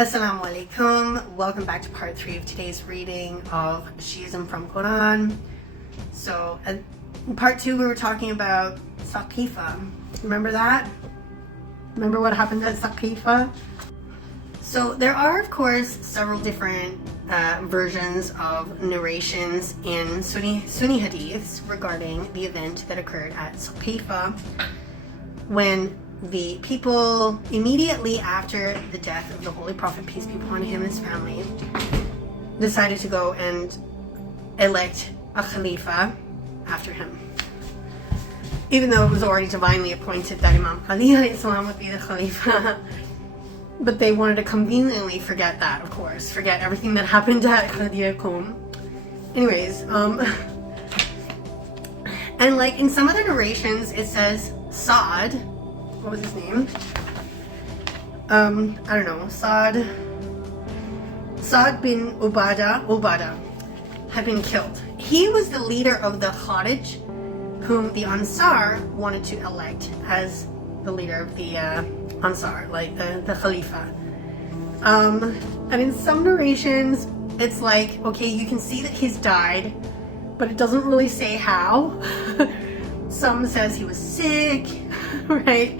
Assalamu alaikum. Welcome back to part 3 of today's reading of Shi'ism from Quran. So in part 2 we were talking about Saqifa. Remember that? Remember what happened at Saqifa? So there are of course several different versions of narrations in Sunni hadiths regarding the event that occurred at Saqifa, when the people immediately after the death of the Holy Prophet, peace be upon him and his family, decided to go and elect a Khalifa after him. Even though it was already divinely appointed that Imam Ali alayhi salam would be the Khalifa. But they wanted to conveniently forget that, of course. Forget everything that happened at Khadiyakum. Anyways, and like in some other narrations it says Saad, what was his name? I don't know, Saad bin Ubadah had been killed. He was the leader of the Kharij, whom the Ansar wanted to elect as the leader of the Ansar, like the Khalifa. And in some narrations it's like, okay, you can see that he's died, but it doesn't really say how. Some says he was sick, right?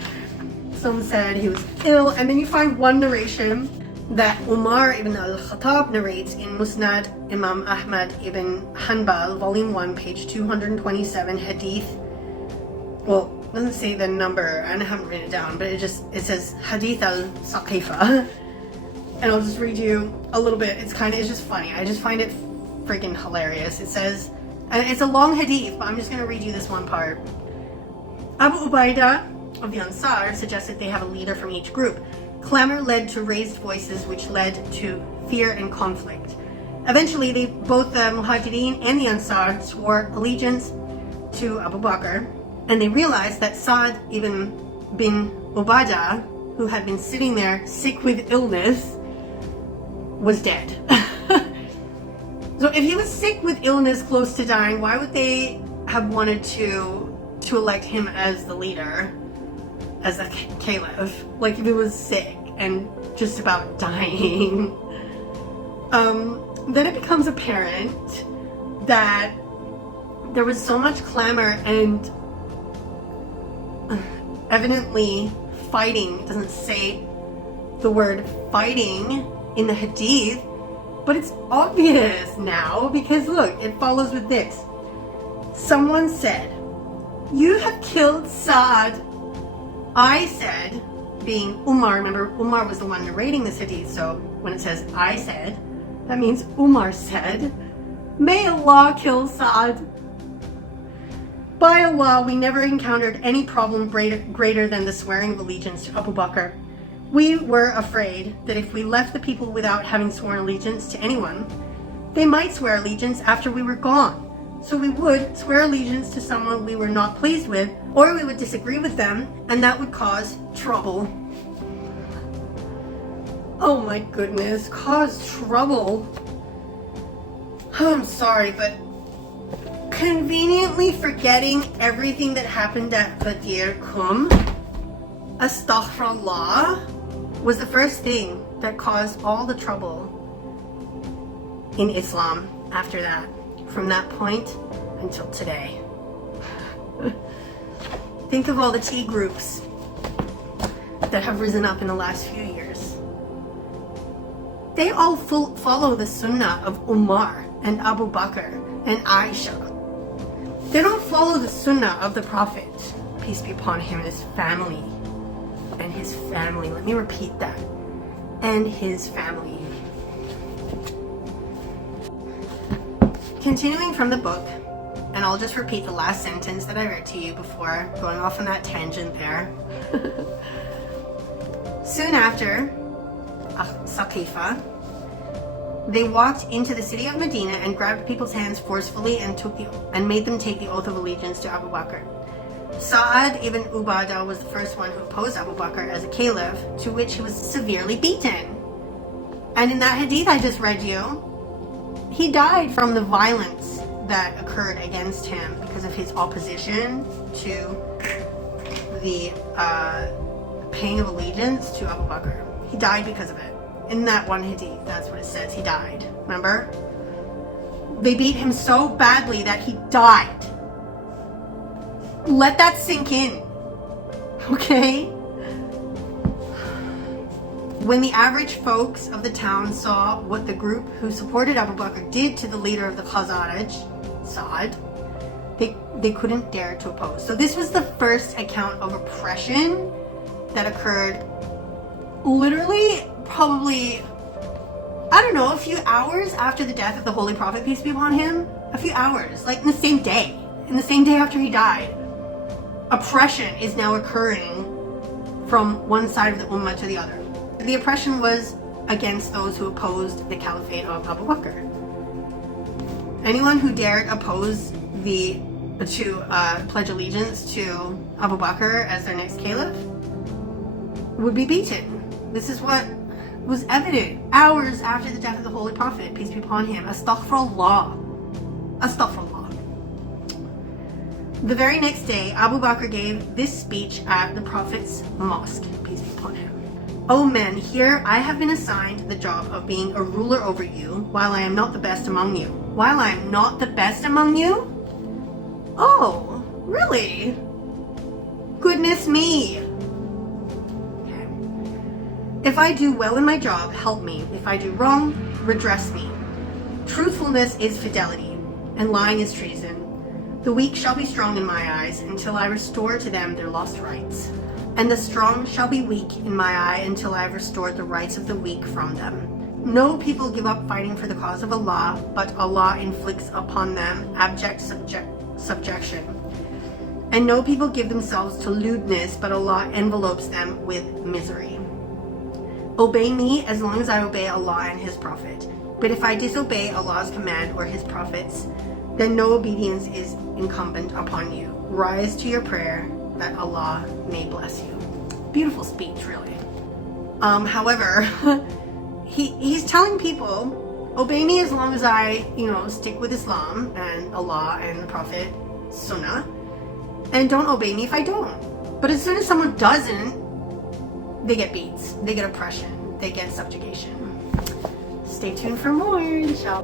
Some said he was ill, and then you find one narration that Umar ibn al-Khattab narrates in Musnad Imam Ahmad ibn Hanbal, volume 1, page 227, hadith. Well, it doesn't say the number, and I haven't written it down, but it says hadith al-Saqifa. And I'll just read you a little bit. It's just funny. I just find it freaking hilarious. It says, and it's a long hadith, but I'm just going to read you this one part. Abu Ubaidah of the Ansar suggested they have a leader from each group. Clamor led to raised voices, which led to fear and conflict. Eventually, both the Muhajirin and the Ansar swore allegiance to Abu Bakr, and they realized that Saad ibn bin Ubadah, who had been sitting there sick with illness, was dead. So if he was sick with illness close to dying, why would they have wanted to elect him as the leader, as a caliph? Like if he was sick and just about dying. Then it becomes apparent that there was so much clamor and evidently fighting. It doesn't say the word fighting in the hadith, but it's obvious now because look, it follows with this. Someone said, "You have killed Saad." I said, being Umar, remember Umar was the one narrating this hadith, so when it says I said, that means Umar said, "May Allah kill Saad. By Allah, we never encountered any problem greater than the swearing of allegiance to Abu Bakr. We were afraid that if we left the people without having sworn allegiance to anyone, they might swear allegiance after we were gone. So we would swear allegiance to someone we were not pleased with, or we would disagree with them, and that would cause trouble." Oh my goodness, cause trouble. Oh, I'm sorry, but conveniently forgetting everything that happened at Khadiyakum, astaghfirullah, was the first thing that caused all the trouble in Islam after that, from that point until today. Think of all the tea groups that have risen up in the last few years. They all follow the sunnah of Umar and Abu Bakr and Aisha. They don't follow the sunnah of the Prophet, peace be upon him, and his family. And his family. Let me repeat that. And his family. Continuing from the book, and I'll just repeat the last sentence that I read to you before going off on that tangent there. Soon after Saqifa, they walked into the city of Medina and grabbed people's hands forcefully and made them take the oath of allegiance to Abu Bakr. Saad ibn Ubadah was the first one who opposed Abu Bakr as a caliph, to which he was severely beaten. And in that hadith I just read you, he died from the violence that occurred against him because of his opposition to the paying of allegiance to Abu Bakr. He died because of it. In that one hadith, that's what it says. He died. Remember? They beat him so badly that he died. Let that sink in. Okay? When the average folks of the town saw what the group who supported Abu Bakr did to the leader of the Khazraj, Sa'ad, they couldn't dare to oppose. So this was the first account of oppression that occurred literally probably, I don't know, a few hours after the death of the Holy Prophet, peace be upon him. A few hours, like in the same day after he died. Oppression is now occurring from one side of the Ummah to the other. The oppression was against those who opposed the caliphate of Abu Bakr. Anyone who dared oppose to pledge allegiance to Abu Bakr as their next caliph would be beaten. This is what was evident hours after the death of the Holy Prophet, peace be upon him. Astaghfirullah. Astaghfirullah. The very next day, Abu Bakr gave this speech at the Prophet's mosque, peace be upon him. O men, here I have been assigned the job of being a ruler over you, while I am not the best among you. While I am not the best among you? Oh, really? Goodness me. Okay. If I do well in my job, help me. If I do wrong, redress me. Truthfulness is fidelity, and lying is treason. The weak shall be strong in my eyes until I restore to them their lost rights. And the strong shall be weak in my eye until I have restored the rights of the weak from them. No people give up fighting for the cause of Allah, but Allah inflicts upon them abject subjection. And no people give themselves to lewdness, but Allah envelopes them with misery. Obey me as long as I obey Allah and His Prophet. But if I disobey Allah's command or His Prophet's, then no obedience is incumbent upon you. Rise to your prayer that Allah may bless you. Beautiful speech, really. However, he's telling people, obey me as long as I, stick with Islam and Allah and the Prophet, Sunnah, and don't obey me if I don't. But as soon as someone doesn't, they get beats, they get oppression, they get subjugation. Stay tuned for more, inshallah.